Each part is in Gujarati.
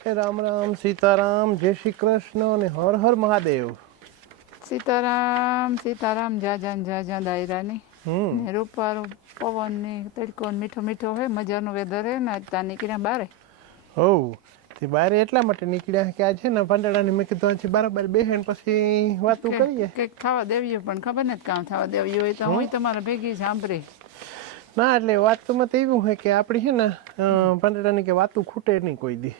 રામ રામ સીતારામ જય શ્રી કૃષ્ણ અને હર હર મહાદેવ. સીતારામ સીતારામ જાજા ને જાજા દાયરાની હમ. ને રૂપારો પવન ને તડકો મીઠો મીઠો હોય મજાનો વેધર હે ને આજ તા નીકળ્યા બારે. હો તે બારે એટલા માટે નીકળ્યા કે આ છે ને ભંડારાની મેં કીધું આજે બરાબર બેહેન પછી વાતું કરીએ. કંઈક ખાવા દેવીએ પણ ખબર નથી કામ થવા દેવી હોય તો હું તમારા ભેગી સાંભળી. ના એટલે વાત તો મત એવું હોય કે આપણી છે ને અ, ભંડારાની કે વાતું ખૂટે નહીં કોઈ દી.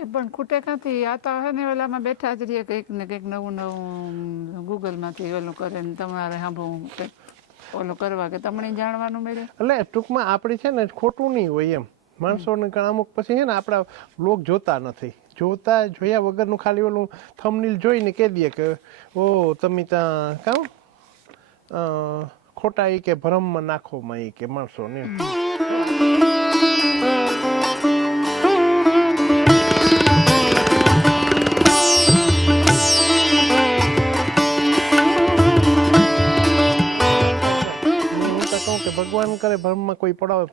એ પણ ખૂટે ક્યાંથી આ તો હે ને ઓલામાં બેઠા જ રહીએ, કંઈક ને કંઈક નવું નવું ગૂગલમાંથી ઓલું કરે ને તમારે સાંભળવું કંઈક ઓલું કરવા કે તમને જાણવાનું મળે. એટલે ટૂંકમાં આપણી છે ને ખોટું નહીં હોય એમ. માણસોને કારણ અમુક પછી છે ને આપણા લોક જોતા નથી. જોતા જોયા વગરનું ખાલી ઓલું થમનીલ જોઈને કહી દઈએ કે, ઓ, તમે ત્યાં કહો ખોટા એ કે ભ્રમમાં નાખોમાં એ કે માણસોને. ભગવાન કરે ભ્રમમાં કોઈ પડાવે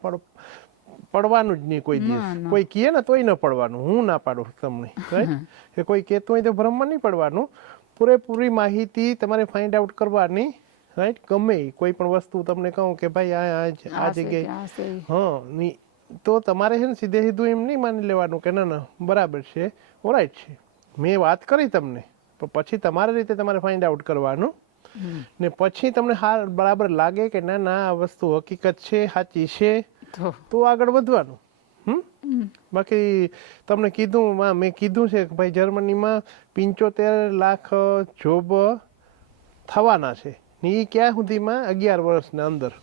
પડવાનું જ નહીં કોઈ દિવસ. કોઈ કહે ને તોય ન પડવાનું. હું ના પાડું તમને કે કોઈ કહેતું હોય તો ભ્રમમાં નહીં પડવાનું. પૂરેપૂરી માહિતી તમારે ફાઇન્ડ આઉટ કરવાની રાઈટ ગમે કોઈ પણ વસ્તુ તમને કહું કે ભાઈ આ આ જગ્યાએ. હા તો તમારે છે ને સીધે સીધું એમ નહીં માની લેવાનું કે ના ના બરાબર છે. ઓરાઈટ છે. મેં વાત કરી તમને. પણ પછી તમારી રીતે તમારે ફાઇન્ડ આઉટ કરવાનું. ને પછી તમને હા બરાબર લાગે કે ના ના આ વસ્તુ હકીકત છે સાચી છે તો. આગળ વધવાનું. હમ. બાકી તમને કીધું મેં કીધું છે કે ભાઈ જર્મનીમાં પંચોતેર લાખ જોબ થવાના છે. ને એ ક્યાં સુધીમાં? અગિયાર વર્ષના અંદર.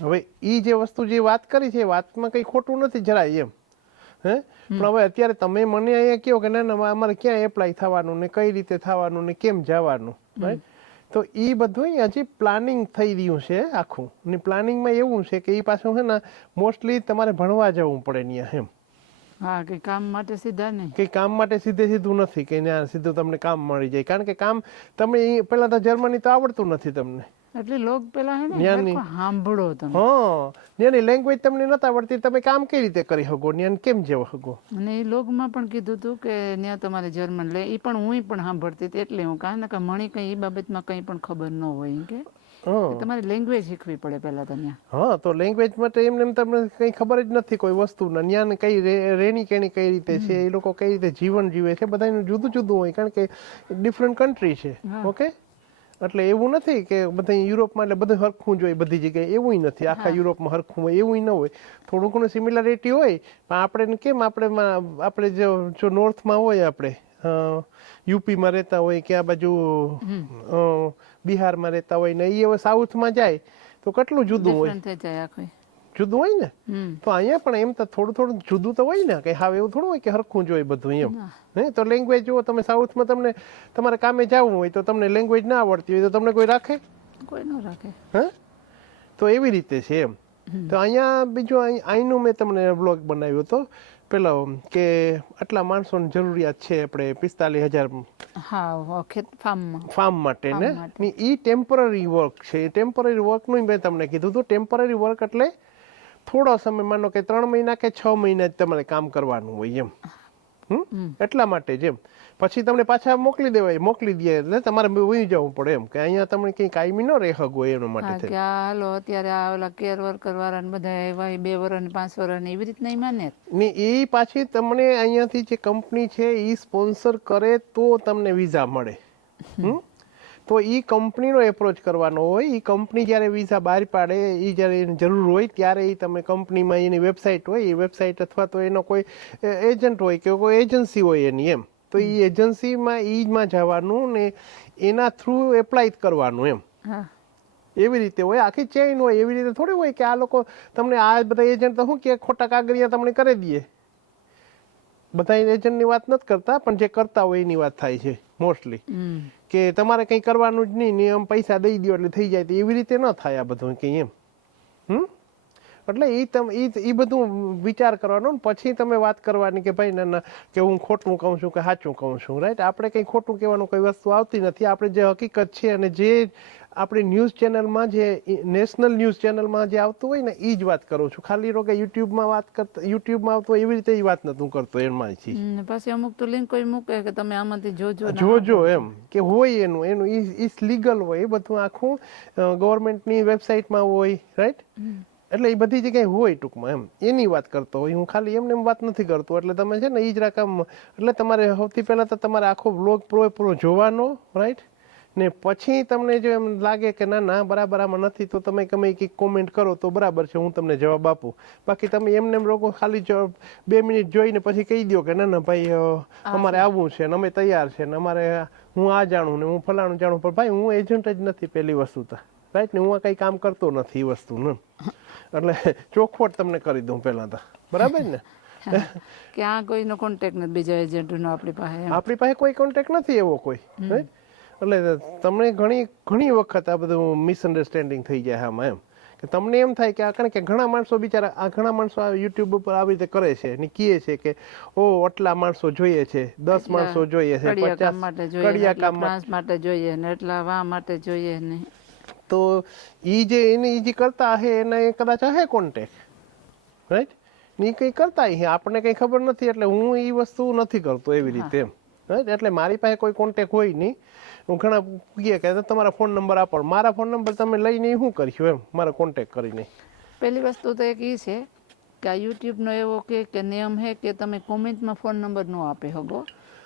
હવે એ જે વસ્તુ જે વાત કરી છે વાતમાં કંઈ ખોટું નથી જરાય એમ. હે? પણ હવે અત્યારે તમે મને અહીંયા કહો કે ના ના અમારે ક્યાં એપ્લાય થવાનું ને કઈ રીતે થવાનું ને કેમ જવાનું right? તો એ બધું હજી પ્લાનિંગ થઈ રહ્યું છે આખું. ને પ્લાનિંગમાં એવું છે કે એ પાછું છે ને મોસ્ટલી તમારે ભણવા જવું પડે ત્યાં એમ. હા કે કામ માટે સીધા નહીં. કે કામ માટે સીધે સીધું નથી કે ત્યાં સીધું તમને કામ મળી જાય. કારણ કે કામ તમે પહેલાં તો જર્મની તો આવડતું નથી તમને. એટલે લોક પેલા હે ને. સાંભળો તમે. હા ત્યાંની લેંગ્વેજ તમને નથી આવડતી તમે કામ કઈ રીતે કરી શકો? ત્યાં કેમ જેવો શકો? અને એ લોગમાં પણ કીધું હતું કે ન્યા તમારે જર્મન લે એ પણ હું પણ સાંભળતી હતી એટલે હું કારણ કે મણી કઈ એ બાબતમાં કંઈ પણ ખબર ન હોય કે. તમારે લેંગ્વેજ શીખવી પડે પહેલા તો ત્યાં હા તો લેંગ્વેજ માટે એમને એમ તમને કંઈ ખબર જ નથી કોઈ વસ્તુના ત્યાં કઈ રેણી કેણી કઈ રીતે છે એ લોકો કઈ રીતે જીવન જીવે છે બધાનું જુદું જુદું હોય કારણ કે ડિફરન્ટ કન્ટ્રી છે ઓકે એટલે એવું નથી કે બધા યુરોપમાં એટલે બધું હરખું જ હોય બધી જગ્યાએ. એવું નથી. આખા યુરોપમાં હરખું હોય એવું ન હોય. થોડું ઘણું સિમિલારિટી હોય પણ આપણે કેમ આપણે આપણે જો જો નોર્થમાં હોય આપણે યુપીમાં રહેતા હોય કે આ બાજુ બિહારમાં રહેતા હોય ને એ હવે સાઉથમાં જાય તો કેટલું જુદું હોય? જુદું હોય ને? તો અહીંયા પણ એમ તો થોડું થોડું જુદું તો હોય ને કે હા એવું થોડું હોય કે હરખું જ હોય બધું એમ. હે. તો લેંગ્વેજ જુઓ તમે સાઉથમાં તમને તમારે કામે જવું હોય તો તમને લેંગ્વેજ ના આવડતી હોય તો તમને કોઈ રાખે? કોઈ ન રાખે. હે? તો એવી રીતે છે એમ. તો અહીંયા બીજું અહીં- અહીંનું મેં તમને બ્લોગ બનાવ્યો હતો. પેલો કે આટલા માણસોની જરૂરિયાત છે આપણે પિસ્તાલીસ હજાર હા ફાર્મ માટે ને? એ ઈ ટેમ્પરરી વર્ક છે. ટેમ્પરરી વર્કનું મેં તમને કીધું હતું. ટેમ્પરરી વર્ક એટલે થોડો સમય માનો કે ત્રણ મહિના કે છ મહિના જ તમારે કામ કરવાનું હોય એમ. હમ. એટલા માટે જેમ પછી તમને પાછા મોકલી દેવાય મોકલી દે એટલે તમારે વહી જવું પડે એમ કે અહીંયા તમને કંઈ કાયમી ન રહે હગો એના માટે હાલો અત્યારે આ ઓલા કેર વર્કર વાળા ને બધા આવ્યા બે વર્ષ અને પાંચ વર્ષ અને એવી રીતના માને. ને એ પાછી તમને અહીંયાથી જે કંપની છે એ સ્પોન્સર કરે તો તમને વિઝા મળે. હમ? તો એ કંપનીનો એપ્રોચ કરવાનો હોય. એ કંપની જ્યારે વિઝા બહાર પાડે એ જ્યારે એની જરૂર હોય ત્યારે એ તમે કંપનીમાં એની વેબસાઇટ હોય એ વેબસાઇટ અથવા તો એનો કોઈ એજન્ટ હોય કે કોઈ એજન્સી હોય એની એમ. તો એ એજન્સીમાં ઈમાં જવાનું ને એના થ્રુ એપ્લાય કરવાનું એમ. હા. એવી રીતે હોય. આખી ચેઇન હોય એવી રીતે થોડી હોય કે આ લોકો તમને આ બધા એજન્ટ તો શું કે ખોટા કાગળિયા તમને કરી દઈએ બધા એજન્ટની વાત નથી કરતા પણ જે કરતા હોય એની વાત થાય છે મોસ્ટલી કે તમારે કંઈ કરવાનું જ નહીં નિયમ પૈસા દઈ દો એટલે થઈ જાય તો એવી રીતે ન થાય આ બધું કંઈ એમ. હમ? એટલે એ તમે એ બધું વિચાર કરવાનો ને પછી તમે વાત કરવાની કે ભાઈ ના ના કે હું ખોટું કહું છું કે સાચું કહું છું રાઈટ આપણે કંઈ ખોટું કહેવાનું કોઈ વસ્તુ આવતી નથી આપણે જે હકીકત છે અને જે આપણી ન્યૂઝ ચેનલમાં જે નેશનલ ન્યૂઝ ચેનલમાં જે આવતું હોય ને એ જ વાત કરું છું. ખાલી રોકે યુટ્યુબમાં વાત કરતા યુટ્યુબમાં આવતું હોય એવી રીતે એ વાત નથી કરતો એમાંથી પછી અમુક તો લિંક કોઈ મૂકે કે તમે આમાંથી જોજો જોજો એમ કે હોય એનું એનું ઇસ લીગલ હોય એ બધું આખું ગવર્મેન્ટની વેબસાઇટમાં હોય રાઈટ એટલે એ બધી જગ્યાએ હોય ટૂંકમાં એમ. એની વાત કરતો હોય હું ખાલી એમને એમ વાત નથી કરતો એટલે તમે છે ને એ જ રકમ એટલે તમારે સૌથી પહેલાં તો તમારે આખો બ્લોગ પૂરો જોવાનો રાઈટ ને પછી તમને જો એમ લાગે કે ના ના બરાબર આમાં નથી તો તમે ગમે કંઈક કોમેન્ટ કરો તો બરાબર છે હું તમને જવાબ આપું. બાકી તમે એમને એમ રોકો ખાલી બે મિનિટ જોઈને પછી કહી દો કે ના ના ભાઈ અમારે આવવું છે ને અમે તૈયાર છે ને અમારે હું આ જાણું ને હું ફલાણું જાણું પણ ભાઈ હું એજન્ટ જ નથી પહેલી વસ્તુ તો. રાઈટ ને હું આ કંઈ કામ કરતો નથી એ વસ્તુનું એટલે ચોખવટ તમને કરી દઉં પહેલાં તો. બરાબર ને? કે આ કોઈનો કોન્ટેક્ટ નથી બીજા એજન્ટનો આપણી પાસે આપણી પાસે કોઈ કોન્ટેક્ટ નથી એવો કોઈ. right? એટલે તમને ઘણી ઘણી વખત આ બધું મિસઅન્ડરસ્ટેન્ડિંગ થઈ જાય આમાં એમ. કે તમને એમ થાય કે આ કારણ કે ઘણા માણસો બિચારા આ ઘણા માણસો આ યુટ્યુબ ઉપર આવી રીતે કરે છે ને કહે છે કે ઓ આટલા માણસો જોઈએ છે દસ માણસો જોઈએ છે કડિયા પચાસ કામ માટે જોઈએ ને કડિયા એટલા કામ માટે જોઈએ ને એટલા વા માટે જોઈએ ને. તો ઈ જે એને ઈ જે કરતા હે એને કદાચ હે કોન્ટેક રાઈટ ને કઈ કંઈ કરતા હે આપણને કંઈ ખબર નથી એટલે હું ઈ વસ્તુ નથી કરતો એવી રીતે એમ. રાઈટ એટલે મારી પાસે કોઈ કોન્ટેક હોય નહીં. હું ઘણા કહે કે તમારા ફોન નંબર આપો. મારા ફોન નંબર તમે લઈને શું કર્યું એમ? મારા કોન્ટેક કરીને. પહેલી વસ્તુ તો એક એ છે કે આ યુટ્યુબનો એવો કે કે નિયમ છે કે તમે કોમેન્ટમાં ફોન નંબર ન આપે હગો.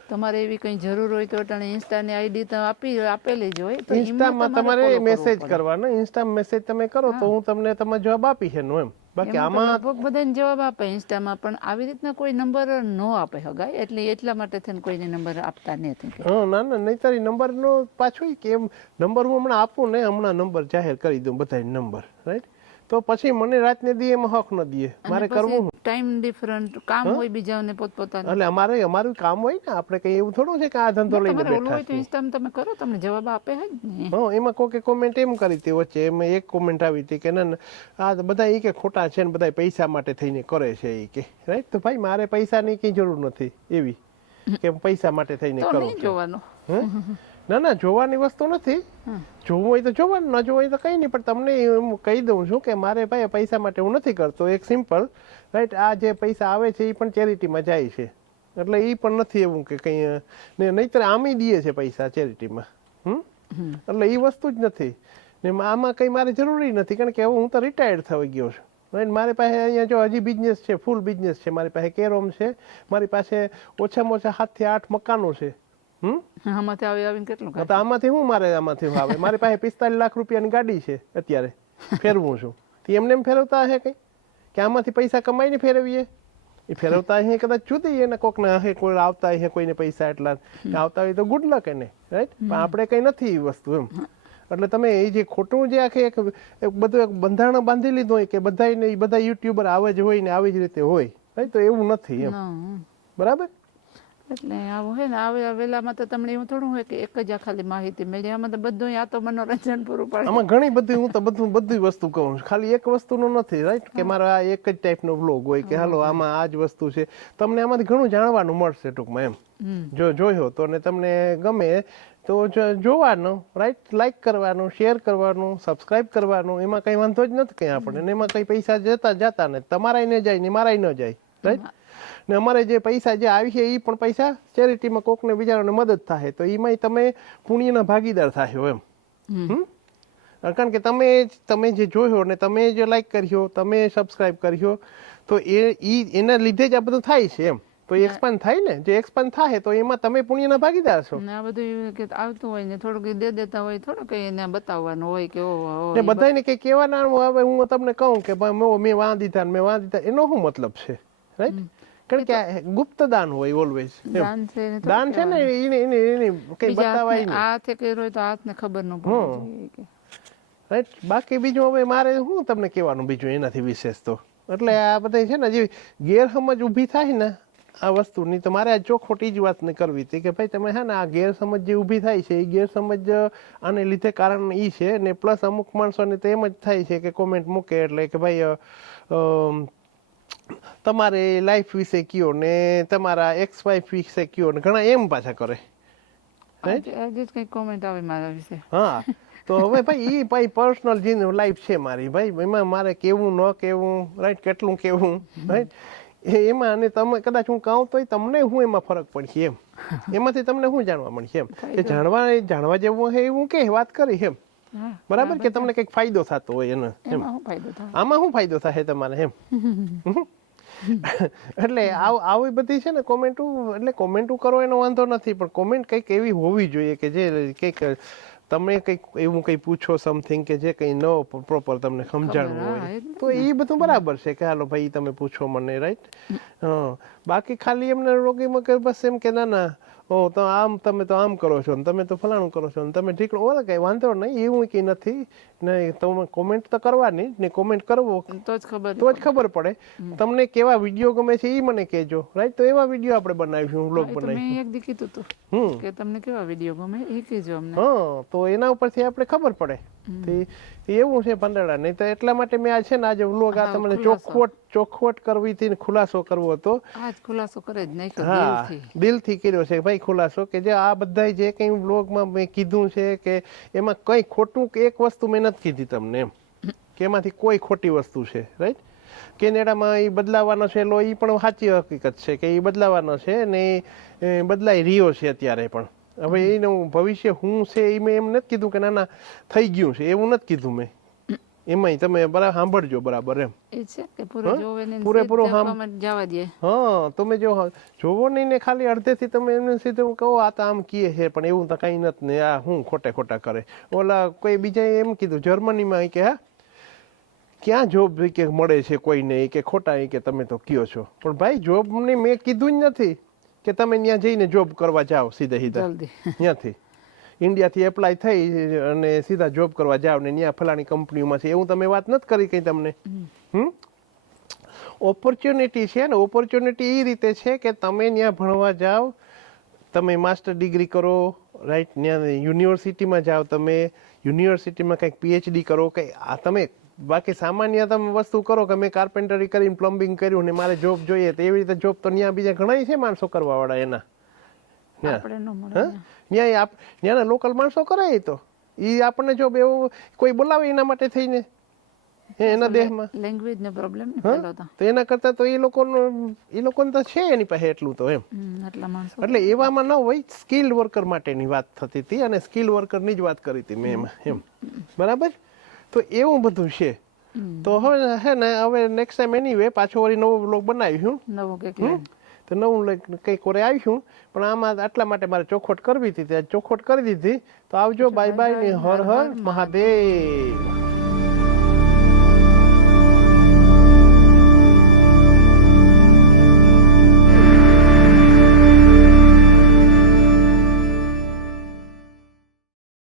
તમારે એવી કંઈ જરૂર હોય તો અટાણે ઇન્સ્ટાની આઈડી તો આપી આપેલી જ હોય તો ઇન્સ્ટામાં તમારે મેસેજ કરવાનો. ઇન્સ્ટા મેસેજ તમે કરો તો હું. તમને તમારો જવાબ આપી છે એમ. બાકી આમાં લગભગ બધાને જવાબ આપે ઇન્સ્ટામાં પણ આવી રીતના કોઈ નંબર ન આપે હગાય? એટલે એટલા માટે થઈને કોઈને નંબર આપતા નથી હા ના ના નહીં તારી નંબરનો પાછું કે એમ નંબર હું હમણાં આપું ને હમણાં નંબર જાહેર કરી દઉં બધા નંબર રાઈટ તો પછી મને રાતને દી એમાં હક ન દે. મારે કરવું? ટાઈમ ડિફરન્ટ કામ હોય બીજાને પોતપોતાનું. એટલે અમારે અમારું કામ હોય ને આપણે કઈ એવું થોડું છે કે આ ધંધો લઈને બેઠા હોય તો ઇન્સ્ટામ તમે કરો તમને જવાબ આપે જ ને. હા એમાં કોઈ કોમેન્ટ એમ કરી હતી વચ્ચે એમાં એક કોમેન્ટ આવી હતી કે ના આ બધા એ કે ખોટા છે ને બધા પૈસા માટે થઈને કરે છે એ કે રાઈટ તો ભાઈ મારે પૈસાની કઈ જરૂર નથી એવી કે પૈસા માટે થઈને કરું જોવાનું. હે? ના ના જોવાની વસ્તુ નથી. જોવું હોય તો જોવાનું ન જોવું હોય તો કંઈ નહીં પણ તમને હું કહી દઉં છું કે મારે ભાઈ પૈસા માટે હું નથી કરતો. એક સિમ્પલ રાઈટ આ જે પૈસા આવે છે એ પણ ચેરિટીમાં જાય છે. એટલે એ પણ નથી એવું કે કંઈ ને નહીંતર આમી દે છે પૈસા ચેરિટીમાં હમ? એટલે એ વસ્તુ જ નથી. ને આમાં કંઈ મારે જરૂરી નથી કારણ કે હવે હું તો રિટાયર્ડ થઈ ગયો છું. રાઈટ મારી પાસે અહીંયા જો હજી બિઝનેસ છે ફૂલ બિઝનેસ છે. મારી પાસે કેરોમ છે મારી પાસે ઓછામાં ઓછા સાતથી આઠ મકાનો છે. આમાંથી આવી આવીને કેટલું તો આમાંથી હું મારે આમાંથી આવે? મારી પાસે પિસ્તાલીસ લાખ રૂપિયાની ગાડી છે અત્યારે. ફેરવું છું. તો એમને એમ ફેરવતા હશે કંઈ? કે આમાંથી પૈસા કમાઈને ફેરવીએ? એ ફેરવતા હશે કદાચ જુદી એને કોકને હે કોઈ આવતા હે કોઈને પૈસા એટલા. આવતા હોય તો ગુડ લક એને રાઈટ પણ આપણે કંઈ નથી એ વસ્તુ એમ. એટલે તમે એ જે ખોટું જે આખે એક બધું એક બંધારણ બાંધી લીધું હોય કે બધાને એ બધા યુટ્યુબર આવે જ હોય ને આવી જ રીતે હોય રાઈટ તો એવું નથી એમ. બરાબર? એટલે આવું હે ને આવે વેલામાં તો તમને એવું થોડું હોય કે એક જ આ ખાલી માહિતી મળી. આમાં તો બધું આ તો મનોરંજન પૂરું પડે. આમાં ઘણી બધી હું તો બધું બધી વસ્તુ કહું છું. ખાલી એક વસ્તુનું નથી રાઈટ કે મારો આ એક જ ટાઈપનો બ્લોગ હોય કે હાલો આમાં આ જ વસ્તુ છે. તમને આમાંથી ઘણું જાણવાનું મળશે ટૂંકમાં એમ. જો જોયો તો ને તમને ગમે તો જોવાનું રાઈટ લાઈક કરવાનું શેર કરવાનું સબસ્ક્રાઇબ કરવાનું એમાં કંઈ વાંધો જ નથી કંઈ આપણને. એમાં કંઈ પૈસા જતા જતા ને તમારાય ન જાય ને મારાય ન જાય રાઈટ ને અમારે જે પૈસા જે આવી છે એ પણ પૈસા ચેરિટીમાં કોકને બીજાને મદદ થાય. તો એમાંય તમે પુણ્યના ભાગીદાર થાય એમ? કારણ કે તમે તમે જે જોયો ને તમે જે લાઈક કર્યો તમે સબસ્ક્રાઈબ કર્યો તો એ એના લીધે જ આ બધું થાય છે એમ. તો એક્સપાન્ડ થાય ને? જે એક્સપાન્ડ થાય તો એમાં તમે પુણ્યના ભાગીદાર છો. ને આ બધું કે આવતું હોય ને થોડુંક દે દેતા હોય થોડુંક એને બતાવવાનું હોય કે ઓ ઓ, ને બધાને કઈ કહેવાના હવે હું તમને કહું કે મેં મેં વાં દીધા ને મેં વાં દીધા એનો શું મતલબ છે? રાઈટ કારણ કે ગુપ્ત દાન હોય ઓલવેઝ દાન છે ને દાન છે ને એને એને એને કઈ બતાવાય નહીં. આ તે કર્યો તો હાથને ખબર ન પડે રાઈટ બાકી બીજું હવે મારે હું તમને કહેવાનું બીજું એનાથી વિશેષ તો. એટલે આ બધા છે ને જે ગેરસમજ ઊભી થાય ને આ વસ્તુની તો મારે આ ચોખોટી જ વાત ને કરવી હતી કે ભાઈ તમે છે ને આ ગેરસમજ જે ઊભી થાય છે એ ગેરસમજ આને લીધે કારણ એ છે ને પ્લસ અમુક માણસોને તો એમ જ થાય છે કે કોમેન્ટ મૂકે એટલે કે ભાઈ તમારે લાઈફ વિશે કયો ને તમારા એક્સ વાઈફ વિશે કયો ને ઘણા એમ પાછા કરે. Right? આજે આજે જ કંઈક કોમેન્ટ આવે મારા વિશે. હા. તો હવે ભાઈ એ ભાઈ પર્સનલ જીન લાઈફ છે મારી ભાઈ. એમાં મારે કેવું ન કેવું રાઈટ કેટલું કેવું રાઈટ એમાં અને તમે કદાચ હું કહું તોય તમને હું એમાં ફરક પડશે એમ. એમાંથી તમને શું જાણવા મળશે એમ? એ જાણવા જાણવા જેવું હે એવું કે વાત કરી એમ? બરાબર? કે તમને કંઈક ફાયદો થતો હોય એનો એમ? આમાં શું ફાયદો થાય તમારે એમ? એટલે આવ બધી છે ને કોમેન્ટો એટલે કોમેન્ટો કરો એનો વાંધો નથી પણ કોમેન્ટ કંઈક એવી હોવી જોઈએ કે જે કંઈક તમે કંઈક એવું કંઈ પૂછો સમથિંગ કે જે કંઈ ન પ્રોપર તમને સમજાણવું હોય. તો એ બધું બરાબર છે કે હાલો ભાઈ તમે પૂછો મને રાઈટ હા. બાકી ખાલી એમને રોગીમાં કે બસ એમ કે ના ના. ઓ તો આમ તમે તો આમ કરો છો ને તમે તો ફલાણું કરો છો ને તમે ઠીક ઓલા કઈ વાંધો નહીં એવું કંઈ નથી. ને તમે કોમેન્ટ તો કરવાની ને કોમેન્ટ કરવો તો જ ખબર તો જ ખબર પડે. તમને કેવા વીડિયો ગમે છે એ મને કહેજો રાઈટ તો એવા વીડિયો આપણે બનાવીશું વ્લોગ બનાવીશું. મેં એક દી કીધું હતું હમ. કે તમને કેવા વીડિયો ગમે એ કહેજો અમને. હા તો એના ઉપરથી આપણે ખબર પડે. તે એવું છે પંદરડા નહીં તો એટલા માટે મેં આ છે ને આજે વ્લોગ આ તમને ચોખવટ ચોખવટ કરવી હતી ખુલાસો કરવો હતો. આજ ખુલાસો કરે જ નહીં હા દિલથી. કર્યો છે ભાઈ ખુલાસો કે જે આ બધા જે કંઈ વ્લોગમાં મેં કીધું છે કે એમાં કંઈ ખોટું એક વસ્તુ મેં નથી કીધી તમને એમ કે એમાંથી કોઈ ખોટી વસ્તુ છે રાઈટ કેનેડામાં એ બદલાવાનો છે લો એ પણ સાચી હકીકત છે કે એ બદલાવાનો છે ને એ બદલાઈ રહ્યો છે અત્યારે પણ. હવે એનું ભવિષ્ય હું છે એ મેં એમ નથી કીધું કે ના ના થઈ ગયું છે એવું નથી કીધું મેં. એમાંય તમે બરાબર સાંભળજો બરાબર એમ. એ છે કે પૂરો જોવે ને પૂરેપૂરો જવા દે. હા તમે જો જોવો નહીં ને ખાલી અડધેથી તમે એમને સીધું કહો આ તો આમ કીએ છે પણ એવું તો કંઈ નથી ને આ હું ખોટે ખોટા કરે. ઓલા કોઈ બીજા એમ કીધું જર્મનીમાં કે હા ક્યાં જોબ કે મળે છે કોઈને કે ખોટા કે તમે તો કયો છો. પણ ભાઈ જોબની મેં કીધું જ નથી કે તમે ત્યાં જઈને જોબ કરવા જાઓ સીધે સીધા. ત્યાંથી. ઇન્ડિયાથી એપ્લાય થઈ અને સીધા જોબ કરવા જાવ ને ત્યાં ફલાણી કંપનીઓમાં છે. એવું તમે વાત નથી કરી કંઈ તમને? હમ. ઓપોર્ચ્યુનિટી છે ને ઓપોર્ચ્યુનિટી એ રીતે છે કે તમે ત્યાં ભણવા જાઓ તમે માસ્ટર ડિગ્રી કરો રાઈટ ત્યાં યુનિવર્સિટીમાં જાઓ તમે યુનિવર્સિટીમાં કંઈક પીએચડી કરો કે આ તમે બાકી સામાન્ય તમે વસ્તુ કરો કે મેં કાર્પેન્ટરી કરીને પ્લમ્બિંગ કર્યું ને મારે જોબ જોઈએ તો એવી રીતે જોબ તો ત્યાં બીજા ઘણા છે માણસો કરવાવાળા એના? ત્યાં. ત્યાંના લોકલ માણસો કરે એ તો. એ આપણને જો બે કોઈ બોલાવે એના માટે થઈને. એના દેહમાં. લેંગ્વેજ નો પ્રોબ્લેમ તો. એના કરતા તો એ લોકોનું એ લોકોને તો છે એની પાસે એટલું તો એમ. એટલે એવામાં ન હોય સ્કિલ્ડ વર્કર માટેની વાત થતી હતી અને સ્કિલ વર્કરની જ વાત કરી હતી મેં એમાં એમ. બરાબર? તો એવું બધું છે. તો હવે હે ને હવે નેક્સ્ટ ટાઈમ એની વે પાછો વળી નવો બ્લોગ બનાવીશું નવો? લઈને. તો નવું કંઈક ઓરે આવીશું પણ આમાં આટલા માટે મારે ચોખવટ કરવી હતી ત્યાં ચોખવટ કરી દીધી. તો આવજો બાય બાય ને હર હર મહાદેવ.